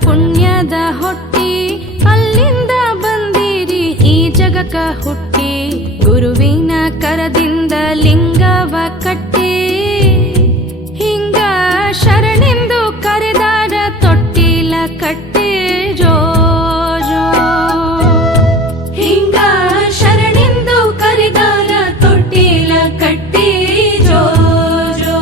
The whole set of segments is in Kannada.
ಪುಣ್ಯದ ಹೊಟ್ಟಿ ಅಲ್ಲಿಂದ ಬಂದಿರಿ ಈ ಜಗಕ್ಕ ಹುಟ್ಟಿ ಗುರುವಿನ ಕರದಿಂದ ಲಿಂಗವ ಕಟ್ಟಿ ಹಿಂಗ ಶರಣೆಂದು ಕರೆದಾರ ತೊಟ್ಟಿಲ ಕಟ್ಟಿ ಜೋ ಜೋ ಹಿಂಗ ಶರಣೆಂದು ಕರೆದಾರ ತೊಟ್ಟಿಲ ಕಟ್ಟಿ ಜೋ ಜೋ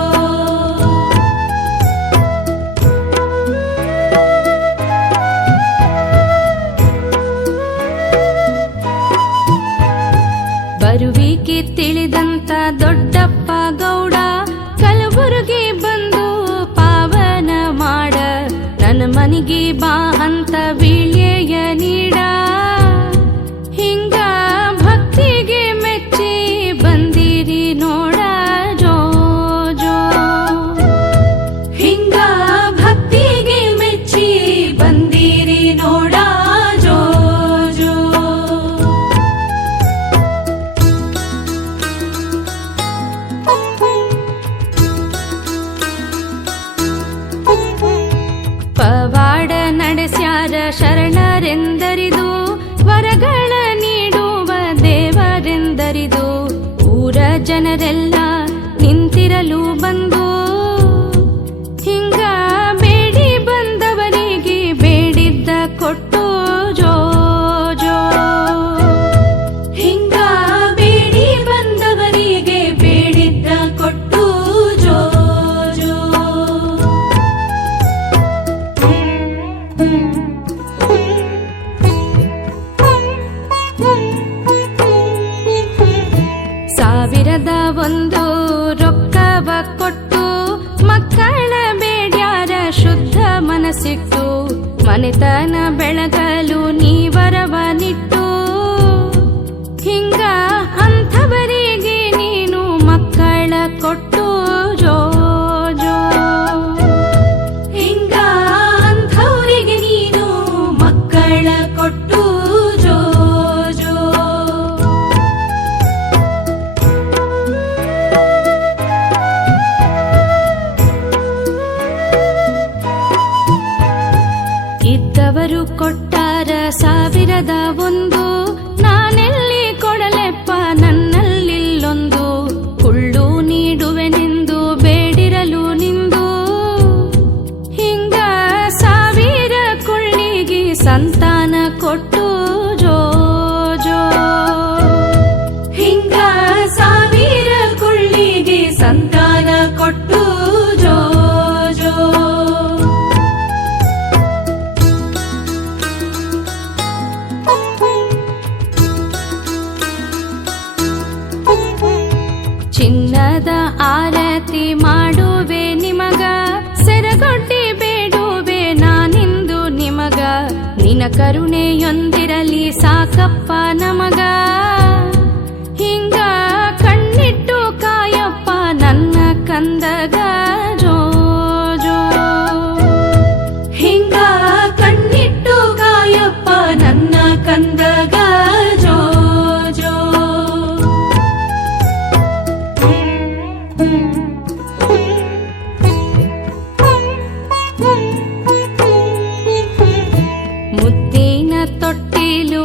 ಬರುವಿಕೆ ತಿಳಿದಂತ ದೊಡ್ಡಪ್ಪ ಗೌಡ ಕಲಬುರಗಿ ಬಂದು ಪಾವನ ಮಾಡ ನನ್ನ ಮನಿಗೆ ಬಾ ಅಂತ ವೀಳ್ಯೆಯ ನೀಡ ಹಿಂಗ ಭಕ್ತಿಗೆ ಮೆಚ್ಚಿ ಬಂದಿರಿ ನೋಡ ಜೋ ಜೋ ಹಿಂಗ ಭಕ್ತಿಗೆ ಮೆಚ್ಚಿ ಬಂದಿರಿ ನೋಡ ಜೋ ಜೋ ಪವಾಡ ನಡೆಸ್ಯಾರ ಶರಣರೆಂದರಿದು ವರಗಳ ನೀಡುವ ದೇವರೆಂದರಿದು ಊರ ಜನರೆಲ್ಲ ನಿಂತಿರಲು ಬಂದು ಹಿಂಗ ಬೇಡಿ ಬಂದವರಿಗೆ ಬೇಡಿದ್ದ ಕೊಟ್ಟು ಜೋ ಜೋ ಹಿಂಗ ಬೇಡಿ ಬಂದವರಿಗೆ ಬೇಡಿದ್ದ ಕೊಟ್ಟು ಜೋ ಜೋ ಸಾವಿರದ ಒಂದು ರೊಕ್ಕವ ಕೊಟ್ಟು ಮಕ್ಕಳ ಬೇಡ್ಯಾರ ಶುದ್ಧ ಮನಸ್ಸಿಟ್ಟು ಮನೆತನ ಬೆಳಗಲು ನೀವರವ ನಿಟ್ಟು ಹಿಂಗ ಅಂಥವರಿಗೆ ನೀನು ಮಕ್ಕಳ ಕೊಟ್ಟು ಜೋ ಜೋ ಹಿಂಗ ಅಂಥವರಿಗೆ ನೀನು ಮಕ್ಕಳ ಕೊಟ್ಟು ಜೋ ಜೋ ಇದ್ದವರು ಕೊಟ್ಟಾರ ಸಾವಿರದ ಒಂದು ನಾನೆಲ್ಲಿ ಕೊಡಲೆಪ್ಪ ನನ್ನಲ್ಲಿಲ್ಲೊಂದು ಕುಳ್ಳು ನೀಡುವೆನೆಂದು ಬೇಡಿರಲು ನಿಂದು ಹಿಂಗ ಸಾವಿರ ಕುಳ್ಳಿಗೆ ಸಂತಾನ ಕೊಟ್ಟು ಜೋ ಜೋ ಹಿಂಗ ಸಾವಿರ ಕುಳ್ಳಿಗೆ ಸಂತಾನ ಕೊಟ್ಟು ಜೋ ಜೋ ಚಿನ್ನದ ಆರತಿ ಮಾಡುವೆ ನಿಮಗ ಸೆರಗೊಡ್ಡಿ ಬೇಡುವೆ ನಾನಿಂದು ನಿಮಗ ನಿನ ಕರುಣೆಯೊಂದಿರಲಿ ಸಾಕಪ್ಪ ನಮಗ ಹಿಂಗ ಕಣ್ಣಿಟ್ಟು ಕಾಯಪ್ಪ ನನ್ನ ಕಂದಗ ಜೋ ಜೋ ಹಿಂಗ ಕಣ್ಣಿಟ್ಟು ಕಾಯಪ್ಪ ನನ್ನ ಕಂದಗ ಜೋ ಜೋ ಮುದ್ದಿನ ತೊಟ್ಟಿಲು